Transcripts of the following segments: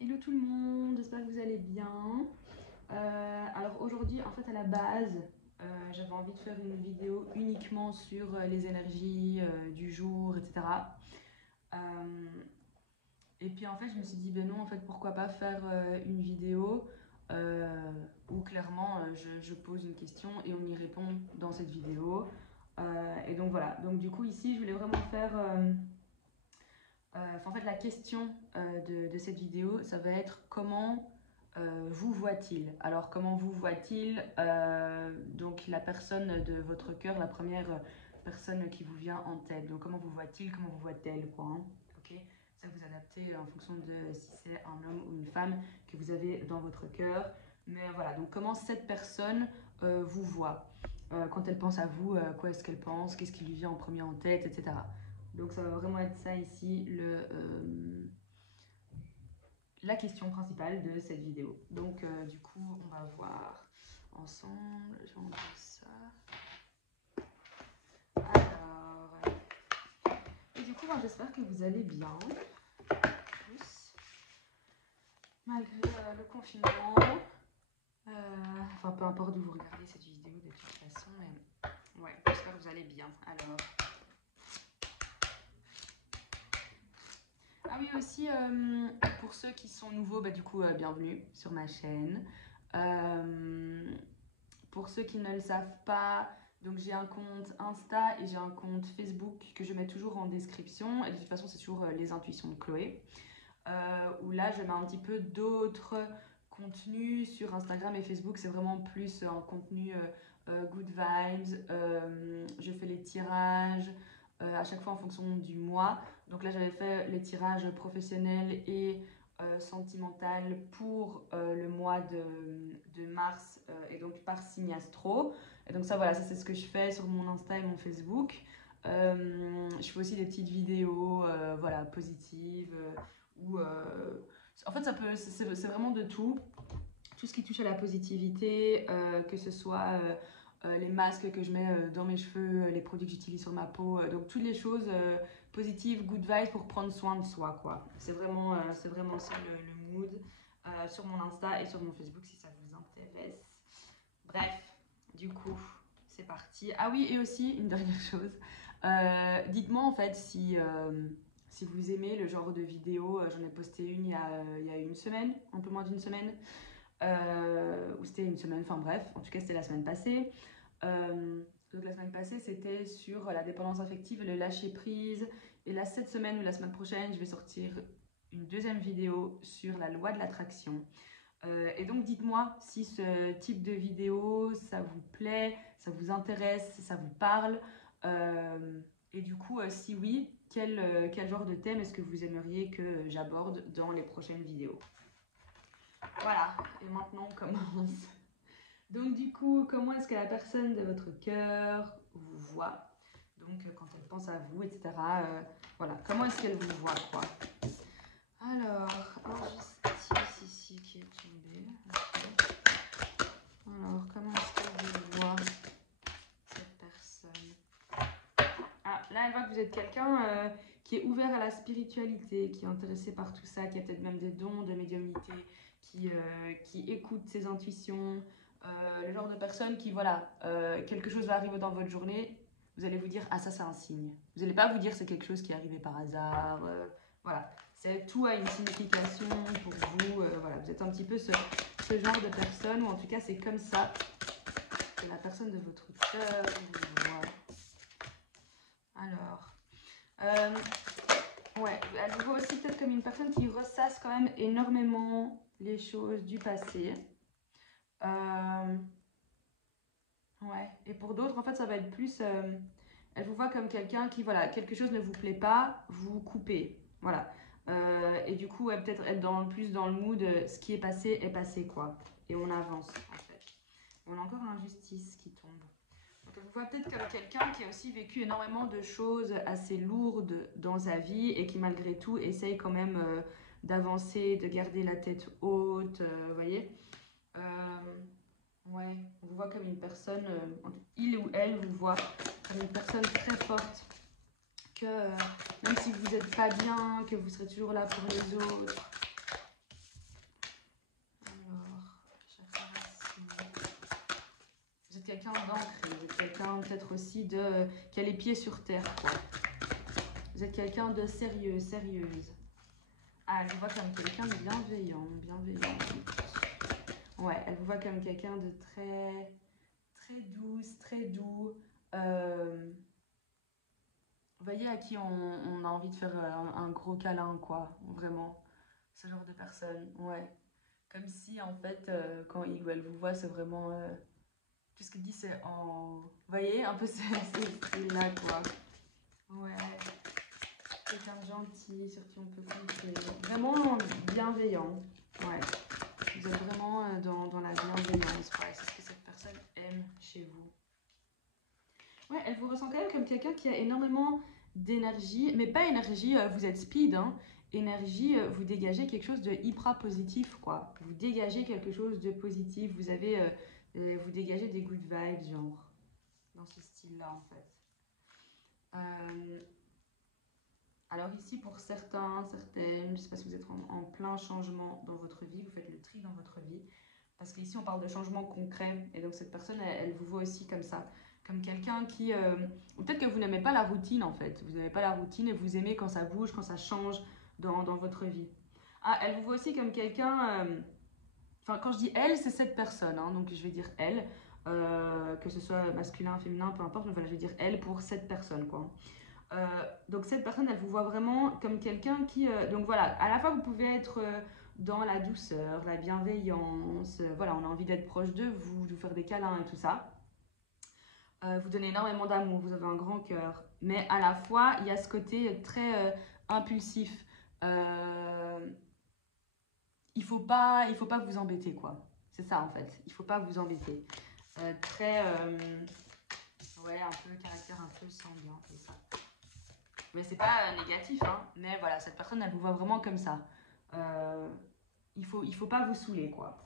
Hello tout le monde, j'espère que vous allez bien. Alors aujourd'hui, en fait à la base, j'avais envie de faire une vidéo uniquement sur les énergies du jour, etc. Euh, et puis en fait je me suis dit, ben non, en fait pourquoi pas faire une vidéo où clairement je pose une question et on y répond dans cette vidéo. Et donc voilà, donc du coup ici je voulais vraiment faire... en fait, la question de cette vidéo, ça va être comment vous voit-il. Alors, comment vous voit-il donc la personne de votre cœur, la première personne qui vous vient en tête. Donc, comment vous voit-il, comment vous voit-elle, quoi. Hein. Ok. Ça, vous adaptez en fonction de si c'est un homme ou une femme que vous avez dans votre cœur. Mais voilà, donc comment cette personne vous voit. Quand elle pense à vous, quoi est-ce qu'elle pense, qu'est-ce qui lui vient en premier en tête, etc. Donc ça va vraiment être ça ici, la question principale de cette vidéo. Donc du coup, on va voir ensemble. Je vais enlever ça. Alors, et du coup, j'espère que vous allez bien, tous, malgré le confinement. Enfin, peu importe d'où vous regardez cette vidéo de toute façon, mais ouais, j'espère que vous allez bien. Alors, ah oui, aussi, pour ceux qui sont nouveaux, bah, du coup, bienvenue sur ma chaîne. Pour ceux qui ne le savent pas, donc j'ai un compte Insta et j'ai un compte Facebook que je mets toujours en description. Et de toute façon, c'est toujours les intuitions de Chloé. Où là, je mets un petit peu d'autres contenus sur Instagram et Facebook. C'est vraiment plus un contenu good vibes. Je fais les tirages à chaque fois en fonction du mois. Donc là, j'avais fait les tirages professionnels et sentimental pour le mois de mars et donc par signe astro. Et donc ça, voilà, ça c'est ce que je fais sur mon Insta et mon Facebook. Je fais aussi des petites vidéos voilà, positives où en fait ça peut c'est vraiment de tout ce qui touche à la positivité, que ce soit les masques que je mets dans mes cheveux, les produits que j'utilise sur ma peau, donc toutes les choses positives, good vibes pour prendre soin de soi, quoi. C'est vraiment ça le mood sur mon Insta et sur mon Facebook si ça vous intéresse. Bref, du coup, c'est parti. Ah oui, et aussi une dernière chose. Dites-moi en fait si vous aimez le genre de vidéo. J'en ai posté une il y a une semaine, un peu moins d'une semaine. Ou c'était une semaine, enfin bref, en tout cas c'était la semaine passée. Donc la semaine passée c'était sur la dépendance affective et le lâcher prise. Et là cette semaine ou la semaine prochaine je vais sortir une deuxième vidéo sur la loi de l'attraction. Et donc dites-moi si ce type de vidéo ça vous plaît, ça vous intéresse, ça vous parle. Et du coup si oui, quel genre de thème est-ce que vous aimeriez que j'aborde dans les prochaines vidéos? Voilà, et maintenant on commence. Donc du coup, comment est-ce que la personne de votre cœur vous voit? Donc quand elle pense à vous, etc. Voilà, comment est-ce qu'elle vous voit, quoi? Alors, injustice ici qui est tombée. Okay. Alors, comment est-ce qu'elle vous voit, cette personne? Ah, là, elle voit que vous êtes quelqu'un qui est ouvert à la spiritualité, qui est intéressé par tout ça, qui a peut-être même des dons de médiumnité, qui écoute ses intuitions, le genre de personne qui, voilà, quelque chose va arriver dans votre journée, vous allez vous dire, ah ça c'est un signe. Vous n'allez pas vous dire c'est quelque chose qui est arrivé par hasard, voilà. Tout a une signification pour vous, voilà. Vous êtes un petit peu ce genre de personne, ou en tout cas c'est comme ça que la personne de votre cœur vous voit. Alors, ouais, elle vous voit aussi peut-être comme une personne qui ressasse quand même énormément les choses du passé. Ouais, et pour d'autres, en fait, ça va être plus... elle vous voit comme quelqu'un qui, voilà, quelque chose ne vous plaît pas, vous coupez. Voilà. Et du coup, peut-être être plus dans le mood, ce qui est passé, quoi. Et on avance, en fait. On a encore l'injustice qui tombe. Donc, elle vous voit peut-être comme quelqu'un qui a aussi vécu énormément de choses assez lourdes dans sa vie et qui, malgré tout, essaye quand même d'avancer, de garder la tête haute, vous voyez. Ouais, on vous voit comme une personne, il ou elle vous voit comme une personne très forte, que même si vous n'êtes pas bien, que vous serez toujours là pour les autres. d'ancré, vous êtes quelqu'un peut-être aussi qui a les pieds sur terre, quoi. Vous êtes quelqu'un de sérieux, sérieuse. Ah, elle vous voit comme quelqu'un de bienveillant, bienveillant. Ouais, elle vous voit comme quelqu'un de très douce, très doux. Vous voyez à qui on a envie de faire un gros câlin, quoi, vraiment. Ce genre de personne, ouais. Comme si, en fait, quand il ou elle vous voit, c'est vraiment... tout ce qu'il dit, c'est en... Vous voyez, un peu ce style-là, quoi. Ouais. Quelqu'un de gentil, sur qui on peut compter. Vraiment bienveillant. Ouais. Vous êtes vraiment dans la bienveillance. Ouais, c'est ce que cette personne aime chez vous. Ouais, elle vous ressent quand même comme quelqu'un qui a énormément d'énergie, mais pas énergie, vous êtes speed, hein. Énergie, vous dégagez quelque chose de hyper positif, quoi. Vous dégagez quelque chose de positif, vous dégagez des good vibes, genre, dans ce style-là, en fait. Alors ici, pour certains, certaines, je ne sais pas si vous êtes en plein changement dans votre vie, vous faites le tri dans votre vie, parce qu'ici, on parle de changement concret, et donc cette personne, elle vous voit aussi comme ça. Comme quelqu'un qui... peut-être que vous n'aimez pas la routine en fait. Vous n'aimez pas la routine et vous aimez quand ça bouge, quand ça change dans votre vie. Ah, elle vous voit aussi comme quelqu'un... Enfin, quand je dis elle, c'est cette personne. Hein, donc je vais dire elle. Que ce soit masculin, féminin, peu importe. Mais voilà, je vais dire elle pour cette personne, quoi. Donc cette personne, elle vous voit vraiment comme quelqu'un qui... donc voilà, à la fois vous pouvez être... dans la douceur, la bienveillance, voilà, on a envie d'être proche de vous faire des câlins et tout ça. Vous donnez énormément d'amour, vous avez un grand cœur. Mais à la fois, il y a ce côté très impulsif. Il faut pas vous embêter, quoi. C'est ça, en fait. Il faut pas vous embêter. Ouais, un peu caractère un peu sanguin, c'est ça. Mais c'est pas négatif, hein. Mais voilà, cette personne, elle vous voit vraiment comme ça. Il faut pas vous saouler, quoi.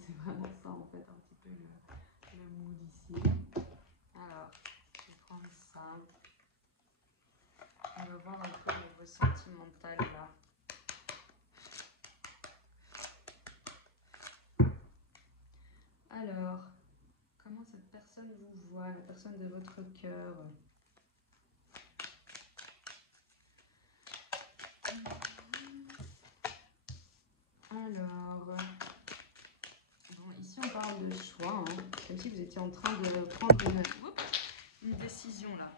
C'est vraiment ça, en fait, un petit peu le mood ici. Alors, je vais prendre ça. On va voir un peu le niveau sentimental là. Alors, comment cette personne vous voit, la personne de votre cœur? Alors, bon, ici on parle de choix, hein, comme si vous étiez en train de prendre une décision là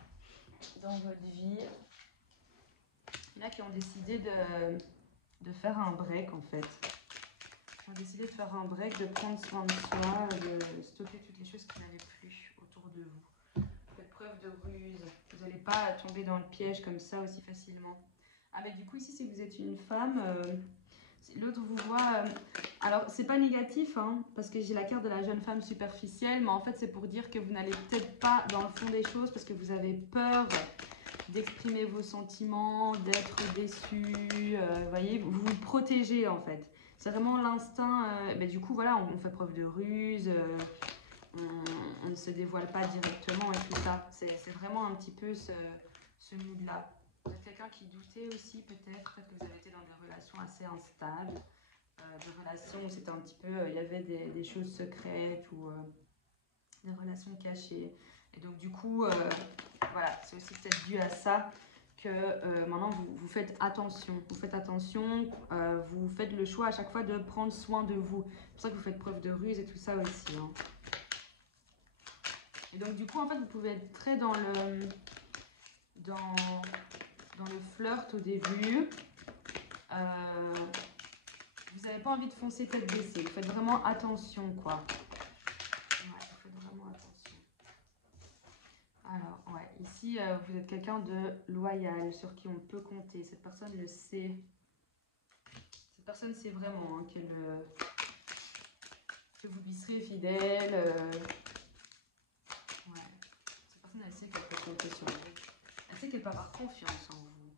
dans votre vie. Il y en a qui ont décidé de faire un break en fait. Ils ont décidé de faire un break, de prendre soin de soi, de stopper toutes les choses qui n'allaient plus autour de vous. Faites preuve de ruse. Vous n'allez pas tomber dans le piège comme ça aussi facilement. Ah mais du coup ici, si vous êtes une femme, l'autre vous voit... alors c'est pas négatif, hein, parce que j'ai la carte de la jeune femme superficielle, mais en fait c'est pour dire que vous n'allez peut-être pas dans le fond des choses parce que vous avez peur d'exprimer vos sentiments, d'être déçu, vous voyez, vous vous protégez en fait. C'est vraiment l'instinct, du coup voilà, on fait preuve de ruse, on ne se dévoile pas directement et tout ça. C'est vraiment un petit peu ce mood-là. Vous êtes quelqu'un qui doutait aussi peut-être que vous avez été dans des relations assez instables, des relations où c'était un petit peu, il y avait des choses secrètes ou des relations cachées. Et donc du coup, voilà, c'est aussi peut-être dû à ça que maintenant vous faites attention. Vous faites attention, vous faites le choix à chaque fois de prendre soin de vous. C'est pour ça que vous faites preuve de ruse et tout ça aussi. Hein. Et donc du coup, en fait, vous pouvez être très dans le flirt au début. Vous n'avez pas envie de foncer tête baissée. Vous faites vraiment attention, quoi. Ouais, vous faites vraiment attention. Alors, ouais, ici, vous êtes quelqu'un de loyal, sur qui on peut compter. Cette personne le sait. Cette personne sait vraiment hein, que vous lui serez fidèle. Ouais. Cette personne, elle sait qu'elle peut compter sur vous. Elle sait qu'elle peut avoir confiance en vous.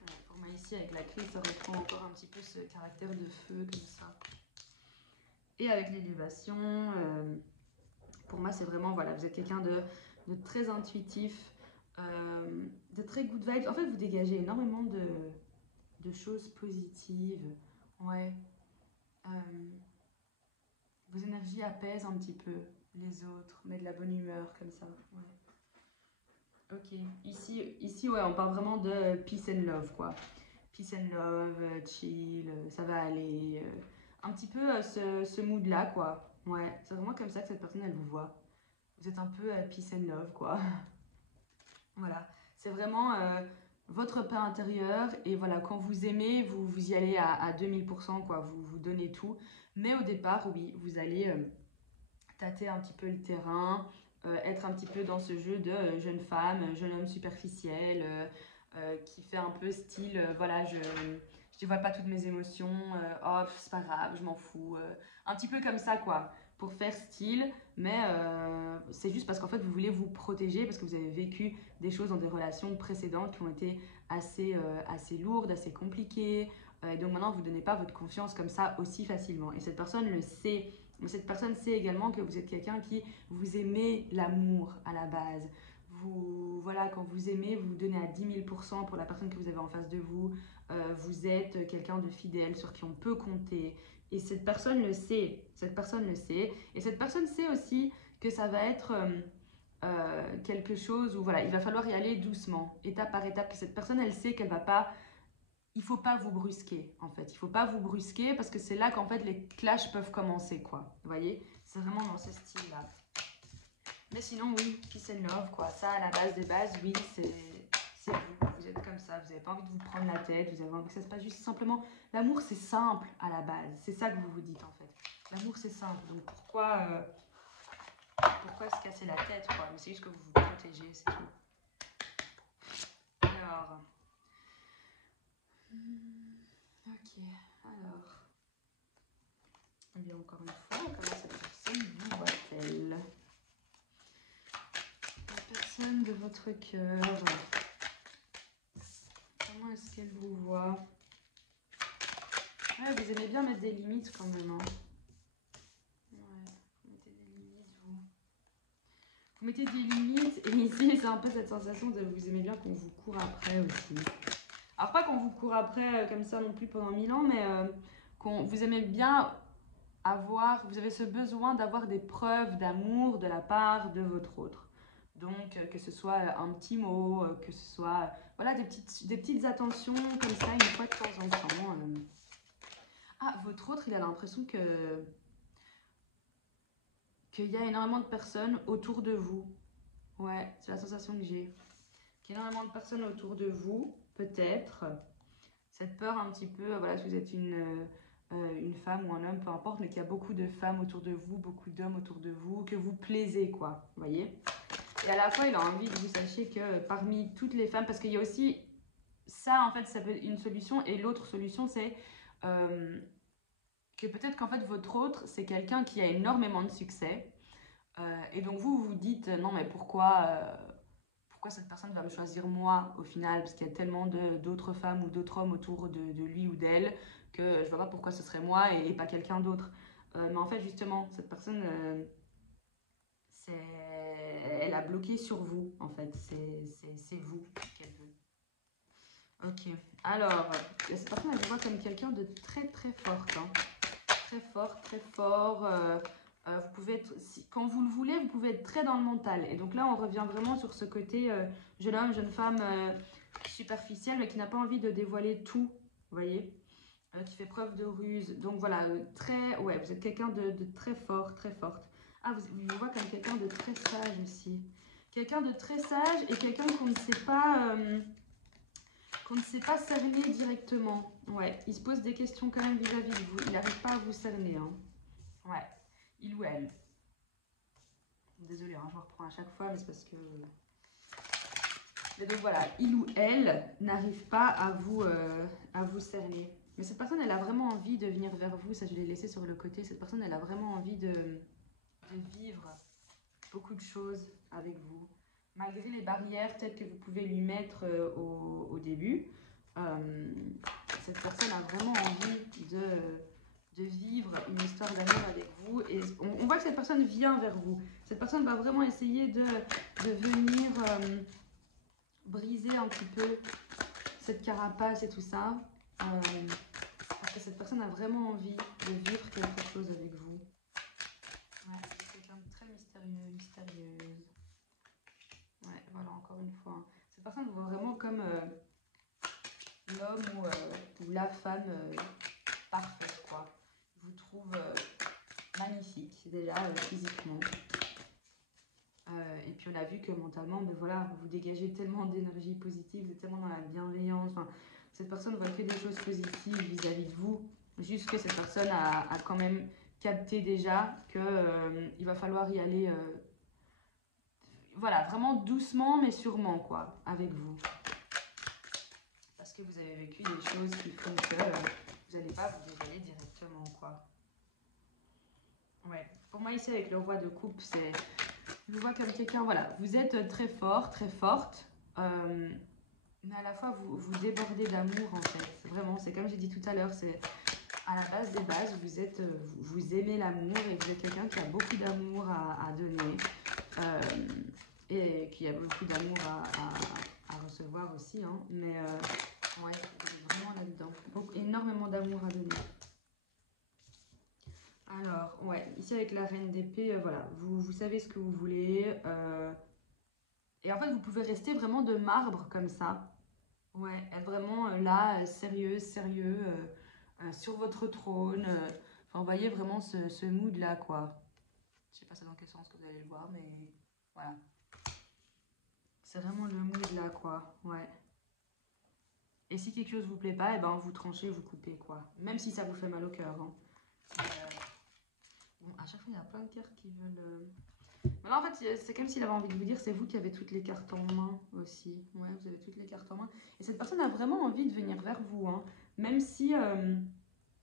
Ouais, pour moi, ici, avec la clé, ça reprend encore un petit peu ce caractère de feu, comme ça. Et avec l'élévation, pour moi, c'est vraiment, voilà, vous êtes quelqu'un de très intuitif, de très good vibes. En fait, vous dégagez énormément de choses positives. Ouais. Vos énergies apaisent un petit peu les autres, mais de la bonne humeur comme ça. Ouais. Ok, ici ouais, on parle vraiment de peace and love quoi. Peace and love, chill, ça va aller. Un petit peu ce mood-là quoi. Ouais, c'est vraiment comme ça que cette personne elle vous voit. Vous êtes un peu peace and love quoi. Voilà, c'est vraiment votre paix intérieure et voilà, quand vous aimez, vous y allez à 2000% quoi, vous donnez tout. Mais au départ, oui, vous allez tâter un petit peu le terrain, être un petit peu dans ce jeu de jeune femme, jeune homme superficiel, qui fait un peu style, voilà, je dévoile pas toutes mes émotions, oh, c'est pas grave, je m'en fous. Un petit peu comme ça, quoi, pour faire style, mais c'est juste parce qu'en fait, vous voulez vous protéger, parce que vous avez vécu des choses dans des relations précédentes qui ont été assez lourdes, assez compliquées, et donc maintenant, vous ne donnez pas votre confiance comme ça aussi facilement. Et cette personne le sait. Mais cette personne sait également que vous êtes quelqu'un qui vous aimez l'amour à la base. Voilà, quand vous aimez, vous vous donnez à 10 000% pour la personne que vous avez en face de vous. Vous êtes quelqu'un de fidèle sur qui on peut compter. Et cette personne le sait. Cette personne le sait. Et cette personne sait aussi que ça va être quelque chose où voilà, il va falloir y aller doucement, étape par étape. Que cette personne, elle sait qu'elle va pas. Il faut pas vous brusquer en fait. Il faut pas vous brusquer parce que c'est là qu'en fait les clashs peuvent commencer quoi. Vous voyez, c'est vraiment dans ce style-là. Mais sinon oui, peace and love quoi. Ça à la base des bases, oui, c'est vous. Vous êtes comme ça. Vous n'avez pas envie de vous prendre la tête. Vous avez envie que ça se passe juste simplement. L'amour c'est simple à la base. C'est ça que vous vous dites en fait. L'amour c'est simple. Donc pourquoi se casser la tête quoi. Mais c'est juste que vous vous protégez, c'est tout. Alors. Ok, alors. Eh bien, encore une fois, comment cette personne vous voit-elle? La personne de votre cœur. Comment est-ce qu'elle vous voit? Ouais, vous aimez bien mettre des limites quand même. Hein. Ouais, vous mettez des limites, vous. Vous mettez des limites, et ici, c'est un peu cette sensation de vous aimez bien qu'on vous court après aussi. Alors, pas qu'on vous court après comme ça non plus pendant 1000 ans, mais vous aimez bien vous avez ce besoin d'avoir des preuves d'amour de la part de votre autre. Donc, que ce soit un petit mot, que ce soit voilà, des petites attentions comme ça, une fois de temps en temps. Ah, votre autre, il a l'impression qu'il y a énormément de personnes autour de vous. Ouais, c'est la sensation que j'ai. Qu'il y a énormément de personnes autour de vous, peut-être. Cette peur un petit peu, voilà, si vous êtes une femme ou un homme, peu importe, mais qu'il y a beaucoup de femmes autour de vous, beaucoup d'hommes autour de vous, que vous plaisez, quoi, vous voyez. Et à la fois, il a envie que vous sachiez que parmi toutes les femmes, parce qu'il y a aussi ça, en fait, ça peut être une solution, et l'autre solution, c'est que peut-être qu'en fait, votre autre, c'est quelqu'un qui a énormément de succès, et donc vous vous dites, non, mais pourquoi cette personne va me choisir moi au final, parce qu'il y a tellement d'autres femmes ou d'autres hommes autour de lui ou d'elle que je vois pas pourquoi ce serait moi et pas quelqu'un d'autre. Mais en fait, justement, cette personne, elle a bloqué sur vous, en fait. C'est vous qu'elle veut. Ok. Alors, cette personne, elle vous voit comme quelqu'un de très très forte. Hein. Très fort, très fort. Vous pouvez être, quand vous le voulez, vous pouvez être très dans le mental. Et donc là, on revient vraiment sur ce côté jeune homme, jeune femme superficielle, mais qui n'a pas envie de dévoiler tout, vous voyez, qui fait preuve de ruse. Donc voilà, ouais, vous êtes quelqu'un de très fort, très forte. Ah, vous voit comme quelqu'un de très sage aussi. Quelqu'un de très sage et quelqu'un qu'on ne sait pas... qu'on ne sait pas cerner directement. Ouais, il se pose des questions quand même vis-à-vis de vous. Il n'arrive pas à vous cerner. Hein. Ouais, il ou elle. Désolée, hein, je reprends à chaque fois, mais c'est parce que... Mais donc voilà, il ou elle n'arrive pas à vous cerner. Mais cette personne, elle a vraiment envie de venir vers vous. Ça, je l'ai laissé sur le côté. Cette personne, elle a vraiment envie de vivre beaucoup de choses avec vous. Malgré les barrières, peut-être que vous pouvez lui mettre au début. Cette personne a vraiment envie de vivre une histoire d'amour avec vous. Et on voit que cette personne vient vers vous. Cette personne va vraiment essayer de venir briser un petit peu cette carapace et tout ça. Parce que cette personne a vraiment envie de vivre quelque chose avec vous. mystérieuse. Ouais, voilà, encore une fois. Cette personne vous voit vraiment comme l'homme ou la femme parfaite, quoi. Vous trouve magnifique, déjà, physiquement. Et puis on a vu que mentalement, ben voilà, vous dégagez tellement d'énergie positive, vous êtes tellement dans la bienveillance. Enfin, cette personne voit que des choses positives vis-à-vis de vous. Juste que cette personne a quand même capté déjà que il va falloir y aller, voilà, vraiment doucement mais sûrement, quoi, avec vous. Parce que vous avez vécu des choses qui font que vous n'allez pas vous dévoiler directement, quoi. Ouais, pour moi ici avec le roi de coupe, c'est... Je vous vois comme quelqu'un, voilà, vous êtes très fort, très forte, mais à la fois vous débordez d'amour en fait. Vraiment, c'est comme j'ai dit tout à l'heure, c'est à la base des bases, vous aimez l'amour et vous êtes quelqu'un qui a beaucoup d'amour à donner et qui a beaucoup d'amour à recevoir aussi, hein, mais ouais, vous êtes vraiment là-dedans. Énormément d'amour à donner. Alors, ouais, ici avec la reine d'épée, voilà, vous savez ce que vous voulez. Et en fait, vous pouvez rester vraiment de marbre comme ça. Ouais, être vraiment là, sérieux, sur votre trône. Enfin, vous voyez vraiment ce mood-là, quoi. Je sais pas ça dans quel sens que vous allez le voir, mais voilà. C'est vraiment le mood-là, quoi. Ouais. Et si quelque chose vous plaît pas, et ben vous tranchez, vous coupez, quoi. Même si ça vous fait mal au cœur, hein. Bon, à chaque fois, il y a plein de cartes qui veulent... Mais là, en fait, c'est comme s'il avait envie de vous dire, c'est vous qui avez toutes les cartes en main aussi. Ouais, vous avez toutes les cartes en main. Et cette personne a vraiment envie de venir vers vous, hein. Même si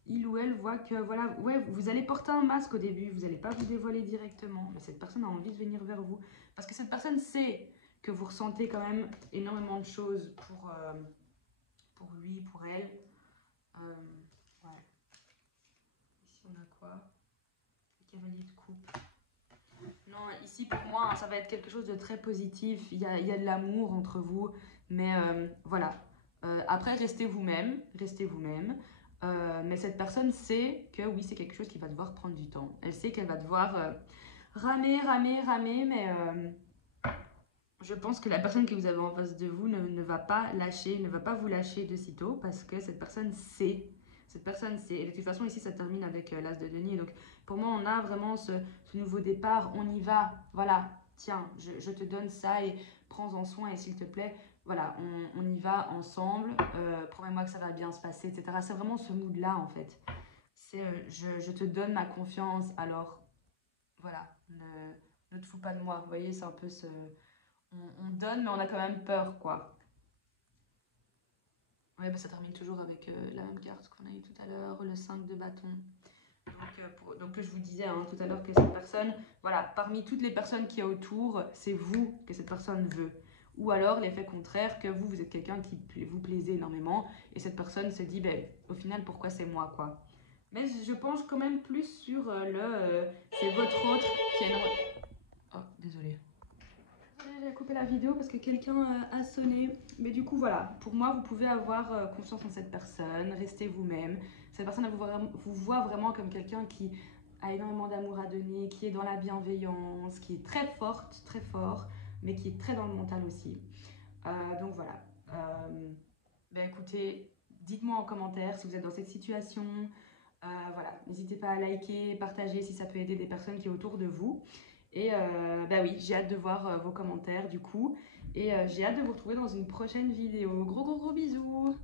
il ou elle voit que, voilà, ouais, vous allez porter un masque au début, vous n'allez pas vous dévoiler directement. Mais cette personne a envie de venir vers vous. Parce que cette personne sait que vous ressentez quand même énormément de choses pour lui, pour elle. Ouais. Ici, on a quoi? Le cavalier de coupe. Non, ici pour moi, ça va être quelque chose de très positif. Il y a de l'amour entre vous. Mais voilà. Après, restez vous-même. Restez vous-même. Mais cette personne sait que oui, c'est quelque chose qui va devoir prendre du temps. Elle sait qu'elle va devoir ramer, mais je pense que la personne que vous avez en face de vous ne va pas lâcher, ne va pas vous lâcher de sitôt parce que cette personne sait. Cette personne sait. Et de toute façon, ici, ça termine avec l'as de denier. Donc, pour moi, on a vraiment ce nouveau départ. On y va. Voilà. Tiens, je te donne ça et prends-en soin. Et s'il te plaît, voilà, on y va ensemble. Promets-moi que ça va bien se passer, etc. C'est vraiment ce mood-là, en fait. C'est je te donne ma confiance. Alors, voilà, ne te fous pas de moi. Vous voyez, c'est un peu ce... On donne, mais on a quand même peur, quoi. Ouais, bah ça termine toujours avec la même carte qu'on a eu tout à l'heure, le 5 de bâton. Donc que je vous disais hein, tout à l'heure que cette personne, voilà, parmi toutes les personnes qu'il y a autour, c'est vous que cette personne veut. Ou alors l'effet contraire, que vous êtes quelqu'un qui vous plaisez énormément, et cette personne se dit, ben, au final, pourquoi c'est moi, quoi. Mais je penche quand même plus sur c'est votre autre qui est... Oh, désolée. J'ai coupé la vidéo parce que quelqu'un a sonné. Mais du coup, voilà. Pour moi, vous pouvez avoir confiance en cette personne. Restez vous-même. Cette personne vous voit vraiment comme quelqu'un qui a énormément d'amour à donner, qui est dans la bienveillance, qui est très forte, très fort, mais qui est très dans le mental aussi. Donc voilà. Ben écoutez, dites-moi en commentaire si vous êtes dans cette situation. Voilà, n'hésitez pas à liker, partager si ça peut aider des personnes qui sont autour de vous. Et bah oui, j'ai hâte de voir vos commentaires du coup. Et j'ai hâte de vous retrouver dans une prochaine vidéo. Gros bisous!